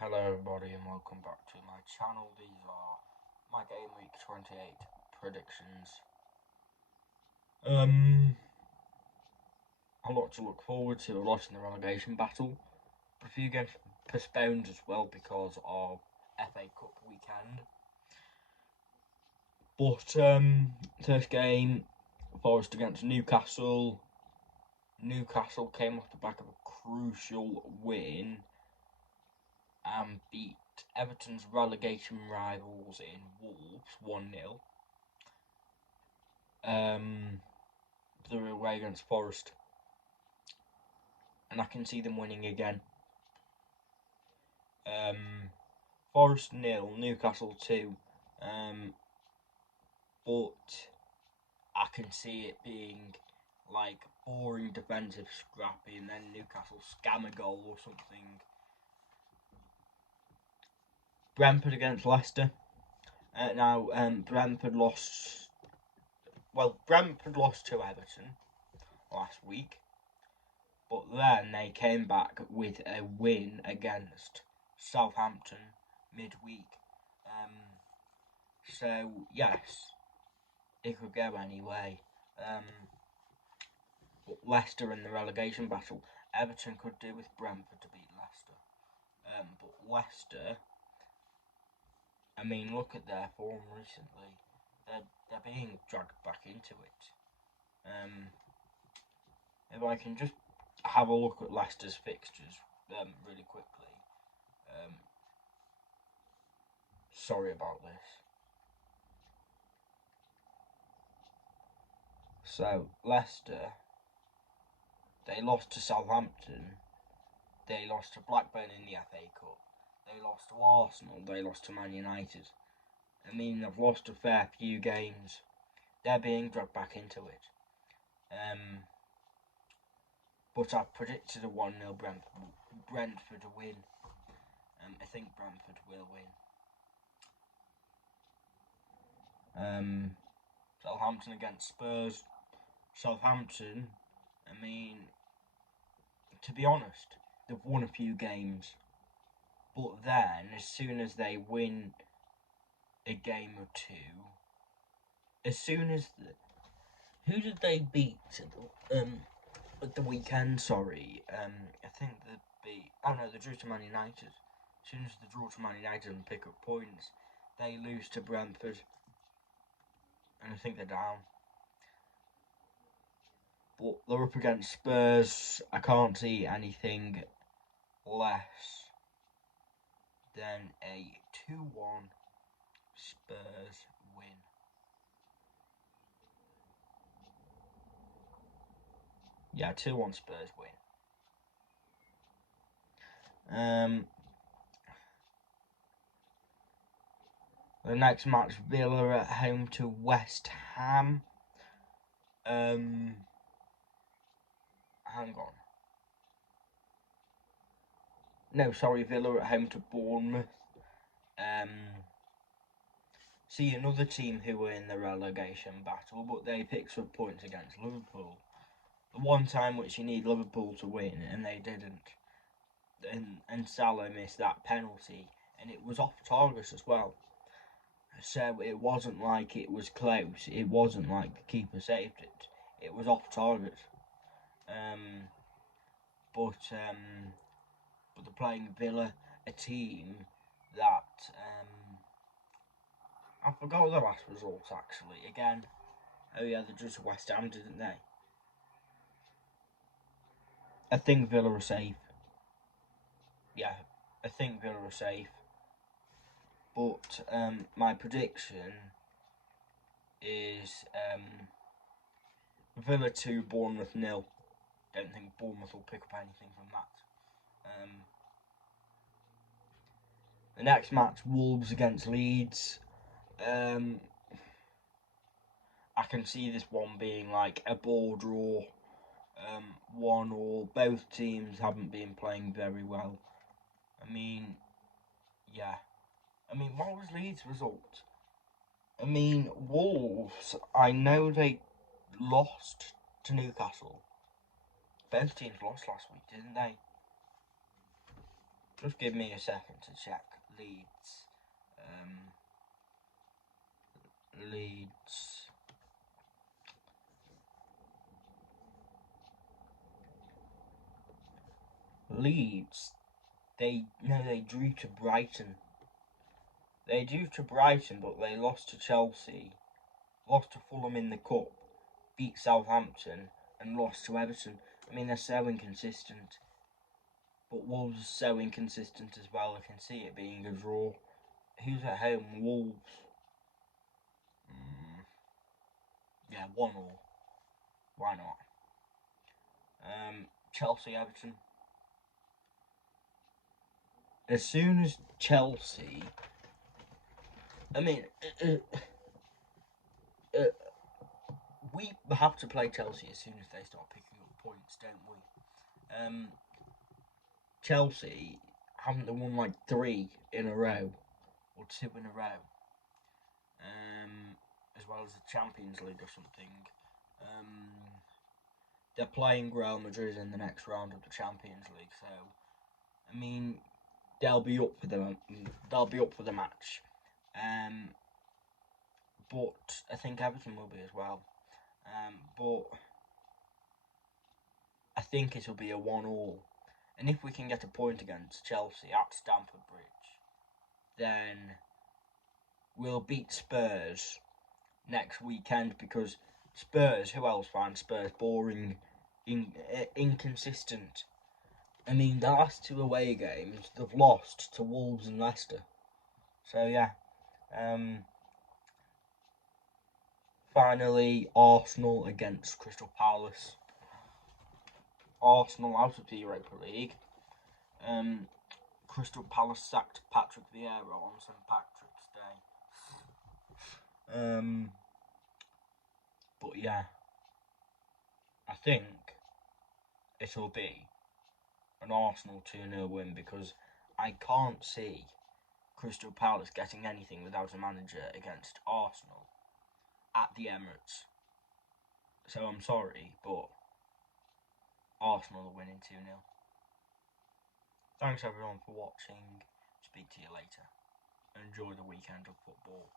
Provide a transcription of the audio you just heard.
Hello everybody and welcome back to my channel. These are my Game Week 28 predictions. A lot to look forward to, a lot in the relegation battle. A few games postponed as well because of FA Cup weekend. But first game, Forest against Newcastle. Newcastle came off the back of a crucial win and beat Everton's relegation rivals in Wolves 1-0. They're away against Forest, and I can see them winning again. Forest 0, Newcastle 2, but I can see it being like boring defensive scrappy, and then Newcastle scam a goal or something. Brentford against Leicester. Brentford lost. Well, Brentford lost to Everton last week, but then they came back with a win against Southampton midweek. So yes, it could go anyway. But Leicester in the relegation battle, Everton could do with Brentford to beat Leicester. But Leicester, I mean, look at their form recently. They're being dragged back into it. If I can just have a look at Leicester's fixtures really quickly. Sorry about this. So Leicester, they lost to Southampton, they lost to Blackburn in the FA Cup, they lost to Arsenal, they lost to Man United. I mean, they've lost a fair few games. They're being dragged back into it. But I've predicted a 1-0 Brentford win. I think Brentford will win. Southampton against Spurs. Southampton, I mean, to be honest, they've won a few games. But then, as soon as they win a game or two, as soon as who did they beat at the weekend? Sorry, I think they beat. Oh no, they drew to Man United. As soon as they draw to Man United and pick up points, they lose to Brentford, and I think they're down. But they're up against Spurs. I can't see anything less than a 2-1 Spurs win. Yeah, 2-1 Spurs win. The next match, Villa at home to West Ham. Hang on. No, sorry, Villa at home to Bournemouth. See another team who were in the relegation battle, but they picked up points against Liverpool. The one time which you need Liverpool to win, and they didn't. And Salah missed that penalty, and it was off target as well. So it wasn't like it was close. It wasn't like the keeper saved it. It was off target. But they're playing Villa, a team that I forgot the last result actually. Again, oh yeah, they drew to West Ham, didn't they? I think Villa are safe. Yeah, I think Villa are safe. But my prediction is Villa 2, Bournemouth 0. Don't think Bournemouth will pick up anything from that. The next match, Wolves against Leeds. I can see this one being like a ball draw, 1-1. Both teams haven't been playing very well. I mean, yeah. I mean, what was Leeds' result? I mean, Wolves, I know they lost to Newcastle. Both teams lost last week, didn't they? Just give me a second to check Leeds. Leeds. Leeds. They drew to Brighton. They drew to Brighton, but they lost to Chelsea, lost to Fulham in the cup, beat Southampton, and lost to Everton. I mean, they're so inconsistent. But Wolves are so inconsistent as well. I can see it being a draw. Who's at home? Wolves. Yeah, 1-1. Why not? Chelsea, Everton. As soon as Chelsea, I mean, we have to play Chelsea as soon as they start picking up points, don't we? Chelsea haven't they won like 3 in a row or 2 in a row, as well as the Champions League or something. They're playing Real Madrid in the next round of the Champions League, so I mean they'll be up for the match. But I think Everton will be as well. But I think it'll be a 1-1, and if we can get a point against Chelsea at Stamford Bridge, then we'll beat Spurs next weekend, because Spurs, who else finds Spurs boring, inconsistent? I mean, the last 2 away games, they've lost to Wolves and Leicester. So, yeah. Finally, Arsenal against Crystal Palace. Arsenal out of the Europa League. Crystal Palace sacked Patrick Vieira on St. Patrick's Day. But yeah, I think it'll be an Arsenal 2-0 win, because I can't see Crystal Palace getting anything without a manager against Arsenal at the Emirates. So I'm sorry, but Arsenal are winning 2-0. Thanks everyone for watching. Speak to you later. Enjoy the weekend of football.